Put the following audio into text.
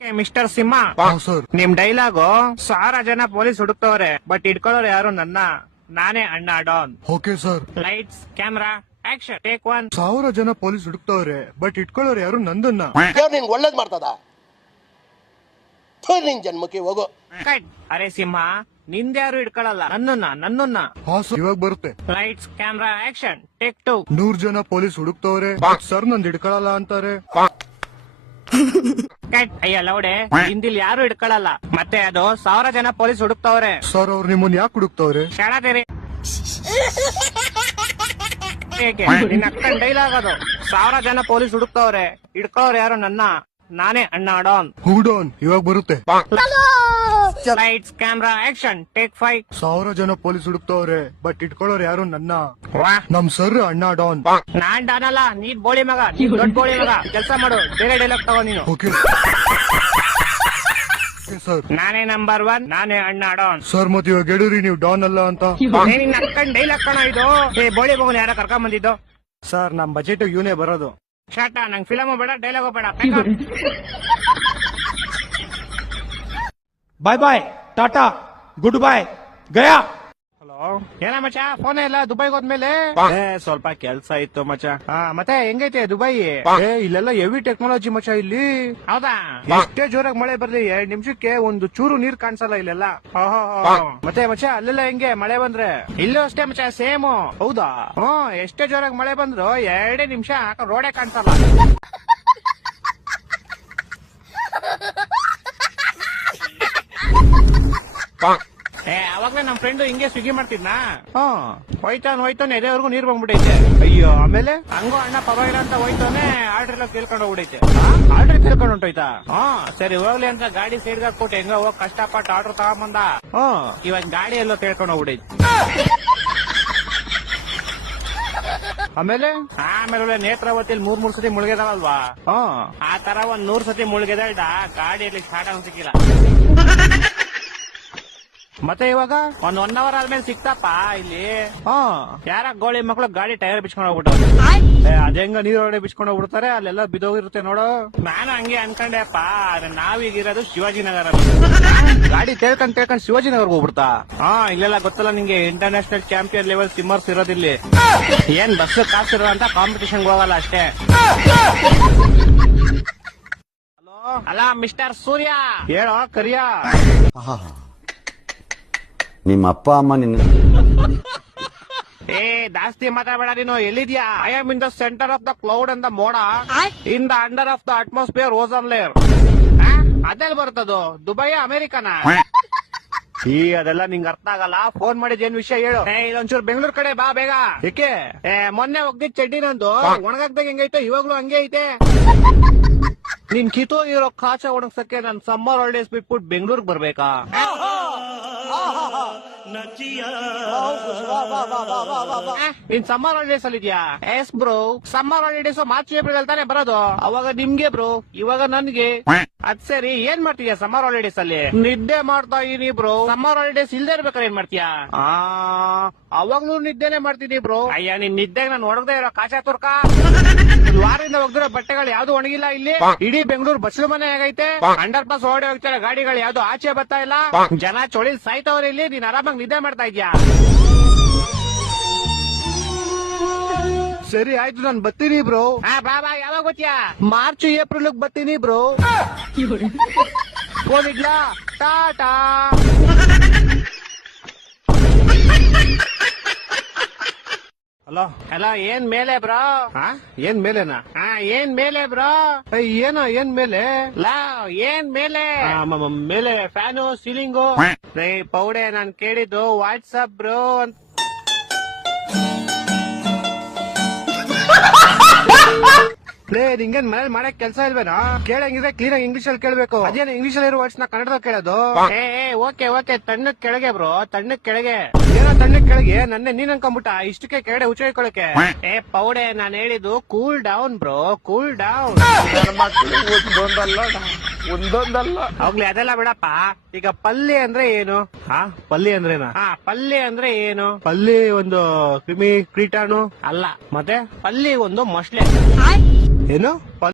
Mister ಸಿಂಹ, sir. ನಿಮ್ dialogue 1000 ಜನ police ಹುಡುಕ್ತವ್ರೆ but ಇಟ್ಕೊಳ್ಳೋರು ಯಾರು ನಾನೇ ಅಣ್ಣ Don. Okay sir. Lights camera action take 1. 1000 ಜನ ಪೊಲೀಸ್ ಹುಡುಕ್ತವ್ರೆ ಬಟ್ ಇಟ್ಕೊಳ್ಳೋರು ಯಾರು ನಂದನ್ನ. ನಿಂಗೆ ಒಳ್ಳೇದ್ ಮಾಡ್ತದ ನಿನ್ ಜನ್ಮಕ್ಕೆ ಹೋಗೋ. ಕಟ್. ಅರೆ ಸಿಂಹ, ನಿಂದ್ಯಾರು ಇಟ್ಕೊಳ್ಳಲ್ಲ, ನನ್ನನ್ನ. ಹಾ ಸರ್, ಇವಾಗ ಬರುತ್ತೆ. Lights camera action take 2. 100 ಜನ ಪೊಲೀಸ್ ಹುಡುಕ್ತವ್ರೆ ಸರ್ ನಂದ್ ಹಿಡ್ಕೊಳಲ್ಲ ಅಂತಾರೆ. ಕಟ್. ಅಯ್ಯ ಲೌಡೆ, ಹಿಂದಿಲ್ ಯಾರು ಇಟ್ಕೊಳ್ಳಲ್ಲ, ಮತ್ತೆ ಅದು 1000 ಜನ ಪೊಲೀಸ್ ಹುಡುಕ್ತವ್ರೆ. ಸರ್ ಅವ್ರು ನಿಮ್ಮನ್ನ ಯಾಕೆ ಹುಡುಕ್ತವ್ರೆ? ಶಾಣಾದೇರಿ ನಿನ್ನ ಅಕ್ಕನ ಡೈಲಾಗ್ ಅದು. 1000 ಜನ ಪೊಲೀಸ್ ಹುಡುಕ್ತವ್ರೆ, ಇಟ್ಕೊಳ್ಳೋರು ಯಾರು ನಾನೇ ಅಣ್ಣ ಡಾನ್. ಹೂಡೋನ್ ಇವಾಗ ಬರುತ್ತೆ. Lights camera action take 5. 1000 ಜನ ಪೊಲೀಸ್ ಹುಡುಕ್ತವ್ರೆ ಬಟ್ ಇಟ್ಕೊಳ್ಳೋರು ಯಾರು ನನ್ನ. ವಾ, ನಮ್ ಸರ್ ಅಣ್ಣ ಡಾನ್. ನಾನ್ ಡಾನ್ ಅಲ್ಲ, ನೀನ್ ಬೋಳಿ ಮಗ, ನೀನ್ ದೊಡ್ಡ ಬೋಳಿ ಮಗ. ಕೆಲಸ ಮಾಡು, ಬೇರೆ ಡೈಲಾಗ್ ತಗೋ ನೀನು. Okay sir. ನಾನೇ ನಂಬರ್ 1, ನಾನೇ ಅಣ್ಣ ಡಾನ್. ಸರ್ ಮತ್ತೆ ಇವಾಗ ಹೇಳಿರಿ ನೀವು ಡಾನ್ ಅಲ್ಲ ಅಂತ. ನಿನ್ನ ಅಕ್ಕನ ಡೈಲಾಗ್ ಕಣ ಇದು. ಬೋಳಿ ಮಗನ ಯಾರ ಕರ್ಕೊಂಡ್ ಬಂದಿದ್ದು? ಸರ್ ನಮ್ ಬಜೆಟ್ ಇವನೇ ಬರೋದು. ಶಾಟ, ನಂಗ್ ಫಿಲಮ್ ಬೇಡ, ಡೈಲಾಗ್ ಬೇಡ. बाय बाय टाटा गुड बाय गया. ಹಲೋ, ಏನ ಮಚ್ಚ ಫೋನೇ ಇಲ್ಲ ದುಬೈಗೆ ಹೋದ್ಮೇಲೆ? ಸ್ವಲ್ಪ ಕೆಲ್ಸ ಇತ್ತು ಮಚ್ಚ. ಮತ್ತೆ ಹೆಂಗೈತೆ ದುಬೈ? ಇಲ್ಲೆಲ್ಲ ಹೆವಿ ಟೆಕ್ನಾಲಜಿ ಮಚ್ಚ ಇಲ್ಲಿ. ಹೌದಾ? ಎಷ್ಟೇ ಜೋರಾಗಿ ಮಳೆ ಬರ್ಲಿ 2 ನಿಮಿಷಕ್ಕೆ ಒಂದು ಚೂರು ನೀರ್ ಕಾಣಿಸಲ್ಲ ಇಲ್ಲೆಲ್ಲ. ಮತ್ತೆ ಮಚ್ಚ ಅಲ್ಲೆಲ್ಲ ಹೆಂಗೆ ಮಳೆ ಬಂದ್ರೆ? ಇಲ್ಲೂ ಅಷ್ಟೇ ಮಚ್ಚ, ಸೇಮ್. ಹೌದಾ? ಎಷ್ಟೇ ಜೋರಾಗಿ ಮಳೆ ಬಂದ್ರು 2 ನಿಮಿಷ ರೋಡೇ ಕಾಣಿಸಲ್ಲ. ಅವಾಗ್ಲೇ ನಮ್ ಫ್ರೆಂಡ್ ಹಿಂಗೆ ಸ್ವಿಗ್ಗಿ ಮಾಡ್ತಿದ್ನಾ. ಹೋಯ್ತಾನೆ ಎದೆವರೆಗೂ ನೀರ್ ಬಂದ್ಬಿಟ್ಟೈತೆ. ಅಯ್ಯೋ, ಆಮೇಲೆ ಹಂಗೋ ಅಣ್ಣ ಪರವಾಗಿಲ್ಲ ಅಂತ ಹೋಯ್ತಾನೆ, ಆರ್ಡರ್ ಎಲ್ಲ ಕೇಳ್ಕೊಂಡು ಹೋಗ್ಬಿಟ್ಟೈತೆ. ಆರ್ಡರ್ ಕೇಳ್ಕೊಂಡು ಹೊಂಟೋಯ್ತಾ? ಸರಿ ಹೋಗ್ಲಿ ಅಂತ ಗಾಡಿ ಸೈಡ್ ಹಾಕ್ಬಿಟ್ಟು ಹೆಂಗ ಹೋಗ್ ಕಷ್ಟಪಟ್ಟು ಆರ್ಡರ್ ತಗೊಂಬಂದ. ಇವಾಗ ಗಾಡಿ ಎಲ್ಲೋ ಕೇಳ್ಕೊಂಡು ಹೋಗ್ಬಿಟ್ಟೈತೆ. ಆಮೇಲೆ ನೇತ್ರಾವತಿಯಲ್ಲಿ 3 ಸತಿ ಮುಳುಗಿದಾವಲ್ವಾ? ಆ ತರ 100 ಸತಿ ಮುಳುಗಿದ ಗಾಡಿಯಲ್ಲಿ ಸ್ಟಾರ್ಟ್ ಆಗ ಸಿಕ್ಕಿಲ್ಲ. ಮತ್ತೆ ಇವಾಗ 1 ಅವರ್ ಆದ್ಮೇಲೆ ಸಿಕ್ತಪ್ಪ ಇಲ್ಲಿ. ಯಾರ ಗೋಳಿ ಮಕ್ಳು ಗಾಡಿ ಟೈರ್ ಬಿಚ್ಕೊಂಡು ಹೋಗ್ಬಿಟ್ಟು ಅದೇಂಗ ನೀರೊಳಗಡೆ ಬಿಚ್ಕೊಂಡು ಹೋಗ್ಬಿಡ್ತಾರೆ, ಅಲ್ಲೆಲ್ಲ ಬಿದೋಗಿರುತ್ತೆ ನೋಡು. ನಾನು ಹಂಗೆ ಅನ್ಕೊಂಡೆಪ್ಪ. ಆದ್ರೆ ನಾವೀಗಿರೋದು ಶಿವಾಜಿನಗರ. ಗಾಡಿ ತೇಳ್ಕೊಂಡ್ ಶಿವಾಜಿನಗರ್ಗೆ ಹೋಗ್ಬಿಡ್ತಾ? ಇಲ್ಲೆಲ್ಲ ಗೊತ್ತಲ್ಲ ನಿಂಗೆ, ಇಂಟರ್ನ್ಯಾಷನಲ್ ಚಾಂಪಿಯನ್ ಲೆವೆಲ್ ಸಿಮ್ಮರ್ಸ್ ಇರೋದಿಲ್ಲಿ. ಏನ್ ಬಸ್ ಕಾಸಿರೋ ಅಂತ ಕಾಂಪಿಟೇಷನ್ ಹೋಗಲ್ಲ ಅಷ್ಟೇ. ಹಲೋ, ಅಲ್ಲ ಮಿಸ್ಟರ್ ಸೂರ್ಯ, ಹೇಳೋ ಕರಿಯಾ. ನಿಮ್ಮ ಅಪ್ಪ ಅಮ್ಮ ನಿನ್ನ ಜಾಸ್ತಿ ಮಾತಾಡಬೇಡ ನೀನು. ಎಲ್ಲಿದ್ಯಾ? I am in the centre of the cloud and the ಮೋಡ, in the under of the atmosphere ozone layer. ಅದೆಲ್ಲ ಬರ್ತದು? ದುಬೈ ಅಮೆರಿಕನ? ಅದೆಲ್ಲ ನಿಂಗೆ ಅರ್ಥ ಆಗಲ್ಲ. ಫೋನ್ ಮಾಡಿದ್ ಏನ್ ವಿಷಯ ಹೇಳು. ಇಲ್ಲೊಂಚೂರು ಬೆಂಗಳೂರು ಕಡೆ ಬಾ ಬೇಗ. ಏಕೆ? ಮೊನ್ನೆ ಹೋಗ್ದಿದ್ ಚಡ್ಡಿ ನಂದು ಒಣಗಾಕ್ದಾಗ ಹೆಂಗೈತೆ ಇವಾಗ್ಲೂ ಹಂಗೆ ಐತೆ. ನಿನ್ ಕಿತ್ತೋಗಿರೋ ಕಾಚ ಒಣಗ್ಸಕ್ಕೆ ನನ್ ಸಮ್ಮರ್ ಹಾಲಿಡೇಸ್ ಬಿಟ್ಬಿಟ್ಟು ಬೆಂಗಳೂರಿಗೆ ಬರ್ಬೇಕಾ? ನೀನ್ ಸಮ್ಮರ್ ಹಾಲಿಡೇಸ್ ಅಲ್ಲಿ ಇದೆಯಾ? S bro, summer holidays March April ಅಲ್ಲಿ ತಾನೇ ಬರೋದು. ಅವಾಗ ನಿಮ್ಗೆ ಬ್ರೋ, ಇವಾಗ ನನ್ಗೆ. ಅದ್ ಸರಿ, ಏನ್ ಮಾಡ್ತೀಯ ಸಮ್ಮರ್ ಹಾಲಿಡೇಸ್ ಅಲ್ಲಿ? ನಿದ್ದೆ ಮಾಡ್ತಾ ಇದೀನಿ ಬ್ರೋ. ಸಮ್ಮರ್ ಹಾಲಿಡೇಸ್ ಇಲ್ದೇ ಇರ್ಬೇಕಾದ್ರೆ ಏನ್ ಮಾಡ್ತೀಯಾ? ಅವಾಗ್ಲೂ ನಿದ್ದೆನೆ ಮಾಡ್ತೀನಿ ಬ್ರೋ. ಅಯ್ಯ, ನಿನ್ ನಿದ್ದೆಗೆ ನಾನು ಒಣಗದೆ ಇರೋ ಕಾಚಾ ತುರ್ಕ. ವಾರದಿಂದ ಒಗ್ದಿರೋ ಬಟ್ಟೆಗಳು ಯಾವ್ದು ಒಣಗಿಲ್ಲ ಇಲ್ಲಿ. ಇಡೀ ಬೆಂಗಳೂರು ಬಸ್ಲು ಮನೆ ಆಗೈತೆ. ಅಂಡರ್ ಪಾಸ್ ಓಡಿ ಹೋಗ್ತಾರೆ ಗಾಡಿಗಳು, ಯಾವ್ದು ಆಚೆ ಬರ್ತಾ ಇಲ್ಲ. ಜನ ಚೊಳಿ ಸಾಯ್ತವ್ರೆ ಇಲ್ಲಿ. ನೀನ್ ಆರಾಮಾಗಿ ನಿದ್ದೆ ಮಾಡ್ತಾ ಇದ್ಯಾ? ಸರಿ ಆಯ್ತು, ನಾನ್ ಬರ್ತೀನಿ ಬ್ರೋ. ಬಾಬಾ, ಯಾವಾಗ ಗೊತ್ತಾ? ಮಾರ್ಚ್ ಏಪ್ರಿಲ್ ಬರ್ತೀನಿ ಬ್ರೋ. ಫೋನ್ ಇಡ್ಲಾ? ಟಾಟಾ. ಹಲೋ, ಏನ್ ಮೇಲೆ ಬ್ರೋ? ಏನ್ ಮೇಲೆನಾ? ಏನ್ ಮೇಲೆ ಬ್ರೋ? ಏನ್ ಮೇಲೆ? ಏನ್ ಮೇಲೆ? ಮೇಲೆ ಫ್ಯಾನು, ಸೀಲಿಂಗು. ಪೌಡೆ, ನಾನ್ ಕೇಳಿದ್ದು ವಾಟ್ಸಪ್ ಬ್ರೋ ಅಂತ. ನಿಂಗೇನ್ ಮನೇಲಿ ಮಾಡಕ್ ಕೆಲ್ಸ ಇಲ್ವೇನಾ? ಕೇಳಂಗಿದ್ರೆ ಕ್ಲೀನ್ ಆಗಿ ಇಂಗ್ಲಿಷ್ ಅಲ್ಲಿ ಕೇಳ್ಬೇಕು. ಅದೇನು ಇಂಗ್ಲಿಷ್ ಅಲ್ಲಿ ಇರೋ ವರ್ಡ್ಸ್ ನ ಕನ್ನಡದಾಗ ಕೇಳೋದು? ಓಕೆ, ತಣ್ಣಕ್ ಕೆಳಗೆ ಬ್ರೋ, ತಣ್ಣಕ್ ಕೆಳಗೆ. ಏನೋ ತಣ್ಣಕ್ ಕೆಳಗೆ? ನನ್ನೆ ನೀನ್ ಅನ್ಕೊಂಬಿಟ್ಟ ಇಷ್ಟಕ್ಕೆ ಕೆಳಗಡೆ ಉಚ್ಚಿಕೊಳ್ಳಕ್ಕೆ. ಪೌಡೆ, ನಾನ್ ಹೇಳಿದ್ದು cool down bro, cool down. ಒಂದೊಂದಲ್ಲ ಹೋಗ್ಲಿ, ಅದೆಲ್ಲ ಬಿಡಪ್ಪ. ಈಗ ಪಲ್ಯ ಅಂದ್ರೆ ಏನು? ಪಲ್ಯ ಅಂದ್ರೇನಾ? ಪಲ್ಯ ಅಂದ್ರೆ ಏನು? ಪಲ್ಯ ಒಂದು ಕ್ರಿಮಿ ಕೀಟಾಣು ಅಲ್ಲ. ಮತ್ತೆ ಪಲ್ಯ ಒಂದು ಮೊಸಳೆ. ಏನು?